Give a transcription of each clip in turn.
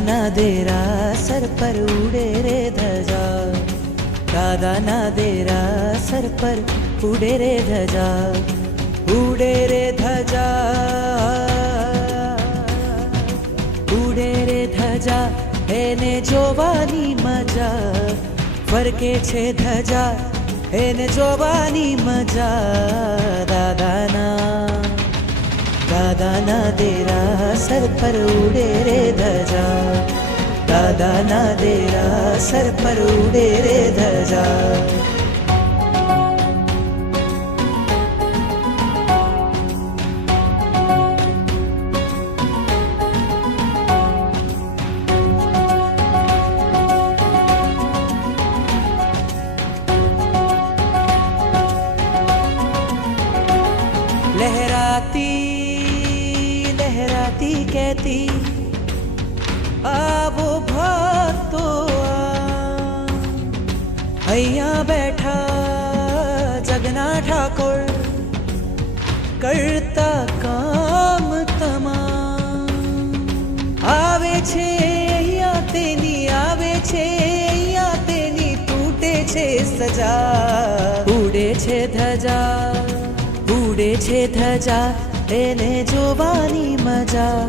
ना देरा सर पर उड़े रे धजा, दादा ना देरा सर पर उड़े रे धजा, उड़े रे धजा, उड़े रे धजा, એને જોવાની મજા, ફરકે છે ધજા, એને જોવાની મજા, દાદાના દેરા સર પર ઉડે રે ધજા, દાદાના દેરા સર પર ઉડે રે ધજા. लहराती लहराती कहती आवो भक्तो અહીંયા बैठा जगना ठाकुर करता काम તમામ આવે છે અહીંયા તેની આવે છે અહીંયા તેની તૂટે છે સજા ઉડે છે ધજા ઉડે છે ધજા એને જોવાની મજા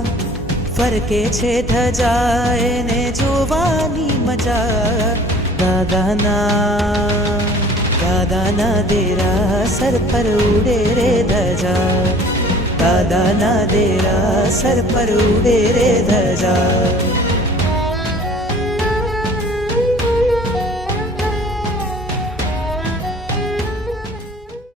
ફરકે છે ધજા એને જોવાની મજા દાદાના દેરા સર પર ઉડે રે ધજા દાદાના દેરા સર પર ઉડે રે ધજા